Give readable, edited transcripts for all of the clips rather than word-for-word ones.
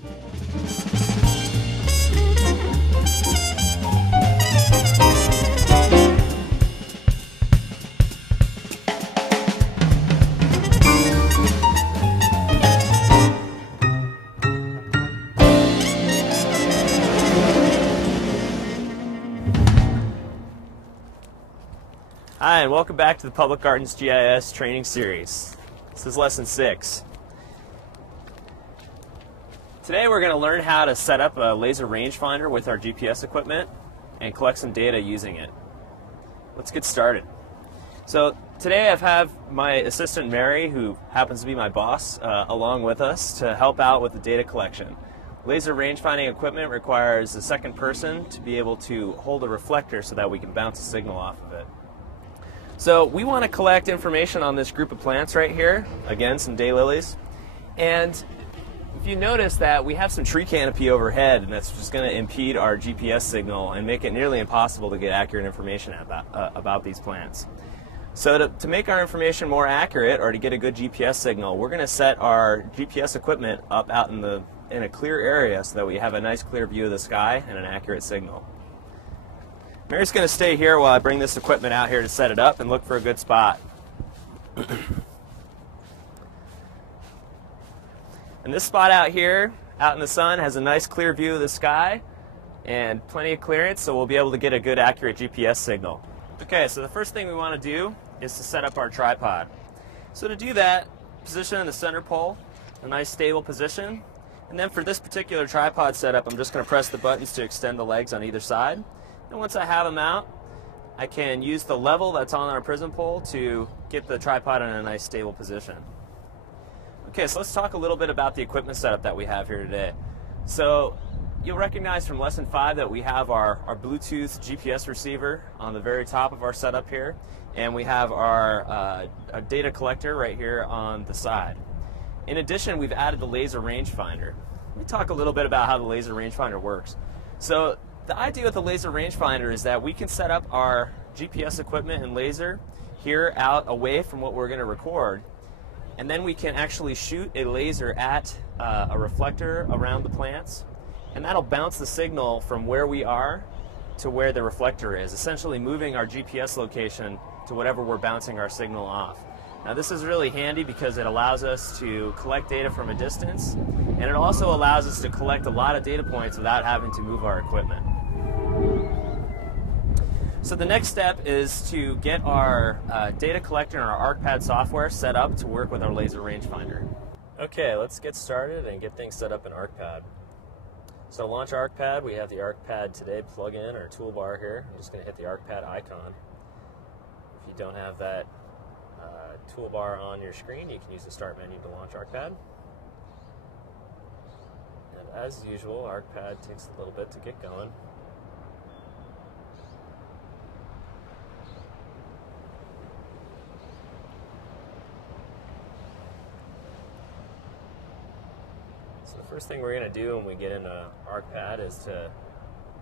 Hi, and welcome back to the Public Gardens GIS training series. This is lesson 6. Today we're going to learn how to set up a laser rangefinder with our GPS equipment and collect some data using it. Let's get started. So today I have my assistant Mary, who happens to be my boss, along with us to help out with the data collection. Laser rangefinding equipment requires a second person to be able to hold a reflector so that we can bounce a signal off of it. So we want to collect information on this group of plants right here, again some daylilies, and if you notice that we have some tree canopy overhead, and that's just going to impede our GPS signal and make it nearly impossible to get accurate information about these plants. So to make our information more accurate, or to get a good GPS signal, we're going to set our GPS equipment up out in a clear area so that we have a nice clear view of the sky and an accurate signal. Mary's going to stay here while I bring this equipment out here to set it up and look for a good spot. And this spot out here, out in the sun, has a nice clear view of the sky and plenty of clearance, so we'll be able to get a good accurate GPS signal. Okay, so the first thing we want to do is to set up our tripod. So to do that, position in the center pole, a nice stable position. And then for this particular tripod setup, I'm just going to press the buttons to extend the legs on either side. And once I have them out, I can use the level that's on our prism pole to get the tripod in a nice stable position. Okay, so let's talk a little bit about the equipment setup that we have here today. So you'll recognize from lesson 5 that we have our Bluetooth GPS receiver on the very top of our setup here, and we have our data collector right here on the side. In addition, we've added the laser rangefinder. Let me talk a little bit about how the laser rangefinder works. So the idea with the laser rangefinder is that we can set up our GPS equipment and laser here out away from what we're going to record, and then we can actually shoot a laser at a reflector around the plants, and that'll bounce the signal from where we are to where the reflector is, essentially moving our GPS location to whatever we're bouncing our signal off. Now this is really handy because it allows us to collect data from a distance, and it also allows us to collect a lot of data points without having to move our equipment. So the next step is to get our data collector and our ArcPad software set up to work with our laser rangefinder. Okay, let's get started and get things set up in ArcPad. So to launch ArcPad, we have the ArcPad Today plugin or toolbar here. I'm just going to hit the ArcPad icon. If you don't have that toolbar on your screen, you can use the Start menu to launch ArcPad. And as usual, ArcPad takes a little bit to get going. So the first thing we're going to do when we get into ArcPad is to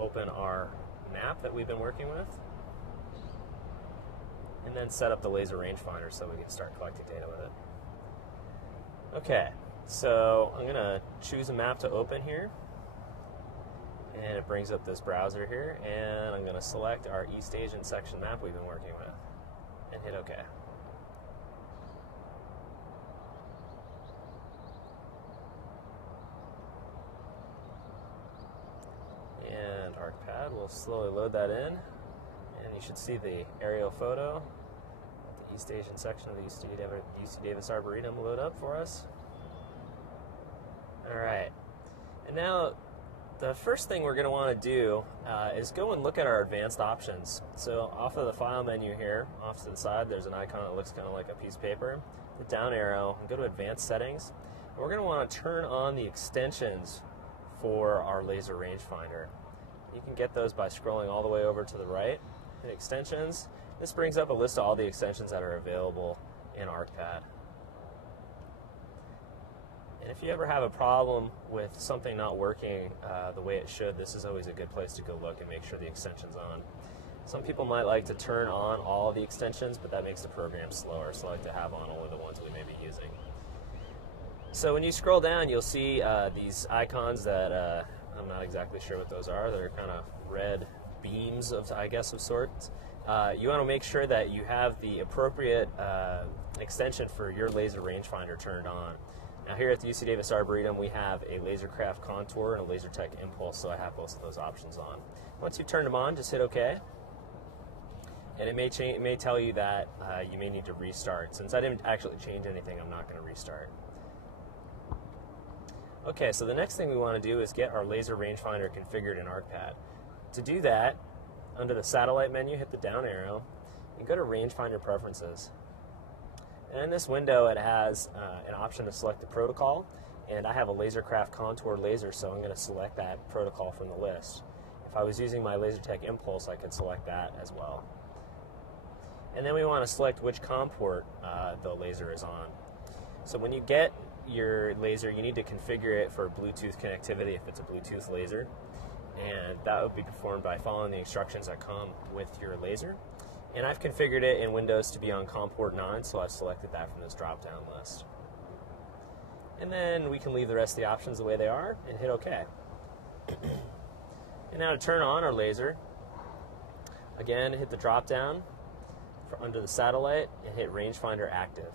open our map that we've been working with, and then set up the laser rangefinder so we can start collecting data with it. Okay, so I'm going to choose a map to open here, and it brings up this browser here, and I'm going to select our East Asian section map we've been working with, and hit OK. And ArcPad will slowly load that in, and you should see the aerial photo of the East Asian section of the UC Davis Arboretum load up for us. Alright, and now the first thing we're going to want to do is go and look at our advanced options. So off of the file menu here, off to the side, there's an icon that looks kind of like a piece of paper. The down arrow, and go to advanced settings. And we're going to want to turn on the extensions for our laser rangefinder. You can get those by scrolling all the way over to the right. Hit extensions. This brings up a list of all the extensions that are available in ArcPad. And if you ever have a problem with something not working the way it should, this is always a good place to go look and make sure the extension's on. Some people might like to turn on all of the extensions, but that makes the program slower, so I like to have on only the ones we may be using. So when you scroll down, you'll see these icons that I'm not exactly sure what those are. They're kind of red beams of, I guess, of sorts. You want to make sure that you have the appropriate extension for your laser rangefinder turned on. Now here at the UC Davis Arboretum, we have a LaserCraft Contour and a LaserTech Impulse, so I have both of those options on. Once you've turned them on, just hit OK. And it may tell you that you may need to restart. Since I didn't actually change anything, I'm not going to restart. Okay, so the next thing we want to do is get our laser rangefinder configured in ArcPad. To do that, under the satellite menu, hit the down arrow and go to Rangefinder Preferences. And in this window, it has an option to select the protocol, and I have a LaserCraft Contour laser, so I'm going to select that protocol from the list. If I was using my LaserTech Impulse, I could select that as well. And then we want to select which COM port the laser is on. So when you get your laser, you need to configure it for Bluetooth connectivity if it's a Bluetooth laser, and that would be performed by following the instructions that come with your laser. And I've configured it in Windows to be on COM port 9, so I've selected that from this drop-down list. And then we can leave the rest of the options the way they are and hit OK. And now to turn on our laser, again, hit the drop-down under the satellite and hit Rangefinder Active.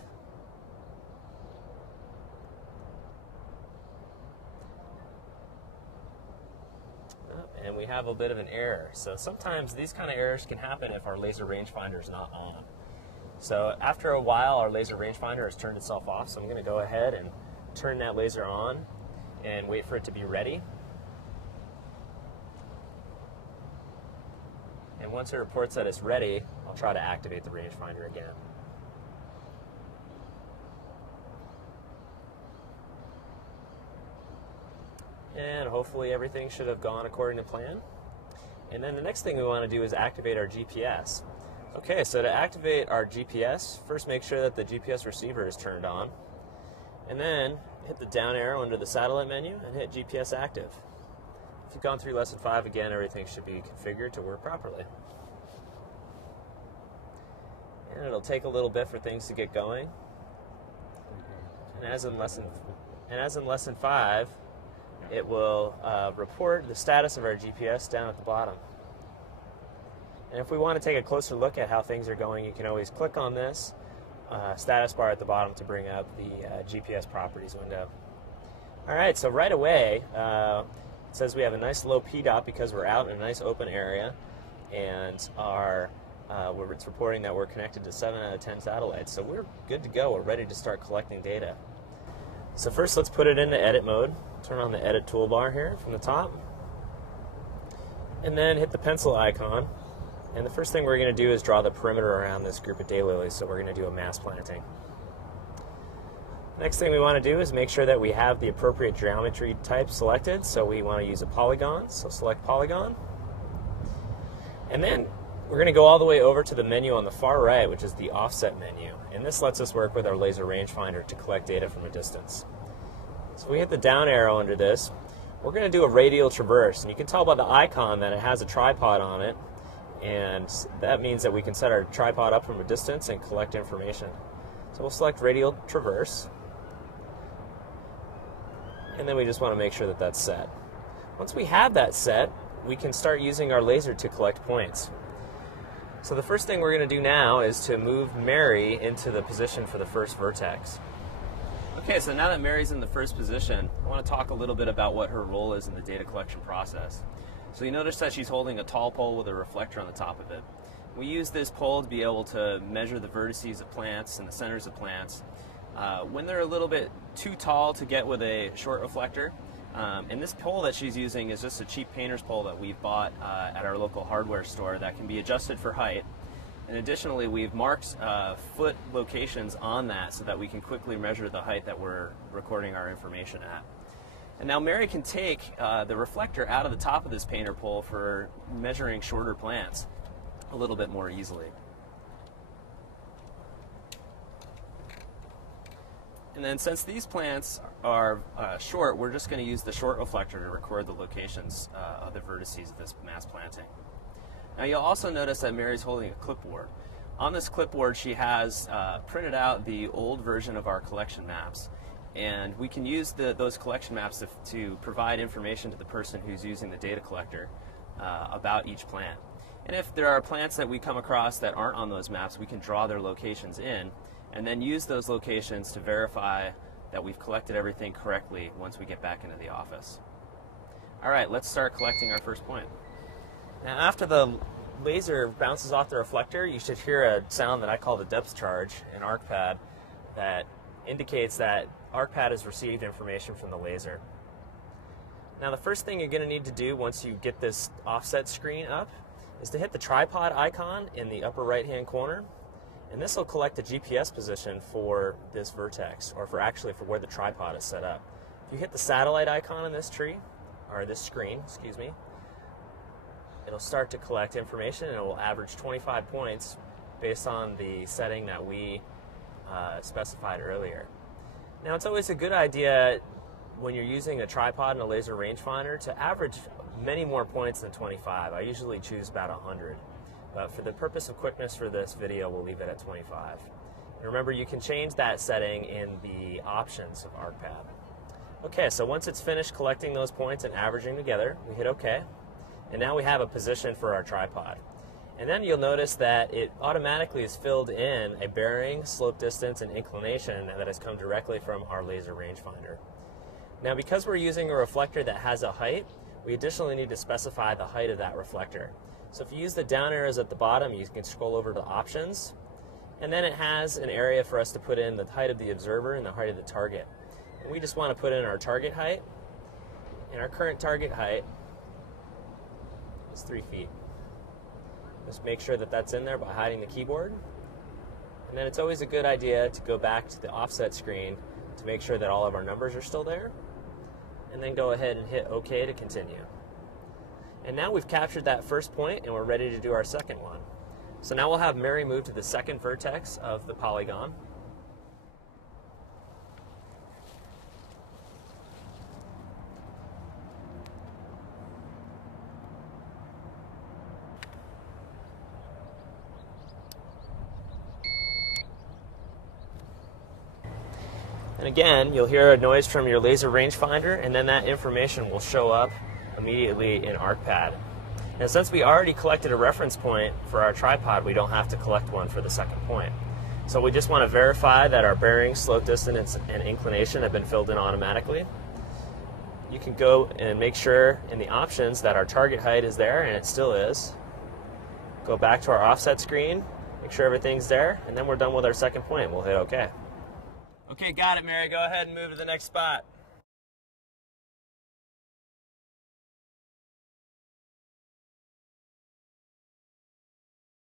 And we have a bit of an error. So sometimes these kind of errors can happen if our laser rangefinder is not on. So after a while, our laser rangefinder has turned itself off, so I'm going to go ahead and turn that laser on and wait for it to be ready. And once it reports that it's ready, I'll try to activate the rangefinder again. And hopefully everything should have gone according to plan. And then the next thing we want to do is activate our GPS. Okay, so to activate our GPS, first make sure that the GPS receiver is turned on. And then hit the down arrow under the satellite menu and hit GPS active. If you've gone through lesson 5 again, everything should be configured to work properly. And it'll take a little bit for things to get going. And as in lesson 5, it will report the status of our GPS down at the bottom. And if we want to take a closer look at how things are going, you can always click on this status bar at the bottom to bring up the GPS properties window. All right, so right away, it says we have a nice low PDOT because we're out in a nice open area, and it's reporting that we're connected to 7 out of 10 satellites. So we're good to go. We're ready to start collecting data. So first, let's put it into edit mode. Turn on the edit toolbar here from the top, and then hit the pencil icon. And the first thing we're going to do is draw the perimeter around this group of daylilies, so we're going to do a mass planting. Next thing we want to do is make sure that we have the appropriate geometry type selected, so we want to use a polygon, so select polygon. And then we're going to go all the way over to the menu on the far right, which is the offset menu, and this lets us work with our laser rangefinder to collect data from a distance. So we hit the down arrow under this. We're going to do a radial traverse, and you can tell by the icon that it has a tripod on it, and that means that we can set our tripod up from a distance and collect information. So we'll select radial traverse, and then we just want to make sure that that's set. Once we have that set, we can start using our laser to collect points. So the first thing we're going to do now is to move Mary into the position for the first vertex. Okay, so now that Mary's in the first position, I want to talk a little bit about what her role is in the data collection process. So you notice that she's holding a tall pole with a reflector on the top of it. We use this pole to be able to measure the vertices of plants and the centers of plants. When they're a little bit too tall to get with a short reflector, and this pole that she's using is just a cheap painter's pole that we've bought at our local hardware store that can be adjusted for height. And additionally, we've marked foot locations on that so that we can quickly measure the height that we're recording our information at. And now Mary can take the reflector out of the top of this painter pole for measuring shorter plants a little bit more easily. And then since these plants are short, we're just going to use the short reflector to record the locations of the vertices of this mass planting. Now you'll also notice that Mary's holding a clipboard. On this clipboard she has printed out the old version of our collection maps. And we can use those collection maps to provide information to the person who's using the data collector about each plant. And if there are plants that we come across that aren't on those maps, we can draw their locations in and then use those locations to verify that we've collected everything correctly once we get back into the office. All right, let's start collecting our first point. Now, after the laser bounces off the reflector, you should hear a sound that I call the depth charge in ArcPad that indicates that ArcPad has received information from the laser. Now, the first thing you're going to need to do once you get this offset screen up is to hit the tripod icon in the upper right-hand corner, and this will collect the GPS position for this vertex, or for where the tripod is set up. If you hit the satellite icon in this screen, excuse me, it'll start to collect information, and it will average 25 points based on the setting that we specified earlier. Now, it's always a good idea when you're using a tripod and a laser rangefinder to average many more points than 25. I usually choose about 100, but for the purpose of quickness for this video, we'll leave it at 25. And remember, you can change that setting in the options of ArcPad. Okay, so once it's finished collecting those points and averaging together, we hit OK, and now we have a position for our tripod. And then you'll notice that it automatically is filled in a bearing, slope distance, and inclination that has come directly from our laser rangefinder. Now, because we're using a reflector that has a height, we additionally need to specify the height of that reflector. So if you use the down arrows at the bottom, you can scroll over to options, and then it has an area for us to put in the height of the observer and the height of the target. And we just want to put in our target height, and our current target height is 3 feet. Just make sure that that's in there by hiding the keyboard. And then it's always a good idea to go back to the offset screen to make sure that all of our numbers are still there, and then go ahead and hit OK to continue. And now we've captured that first point, and we're ready to do our second one. So now we'll have Mary move to the second vertex of the polygon. And again, you'll hear a noise from your laser rangefinder, and then that information will show up immediately in ArcPad. Now, since we already collected a reference point for our tripod, we don't have to collect one for the second point. So we just want to verify that our bearing, slope distance, and inclination have been filled in automatically. You can go and make sure in the options that our target height is there, and it still is. Go back to our offset screen, make sure everything's there, and then we're done with our second point. We'll hit OK. Okay, got it, Mary. Go ahead and move to the next spot.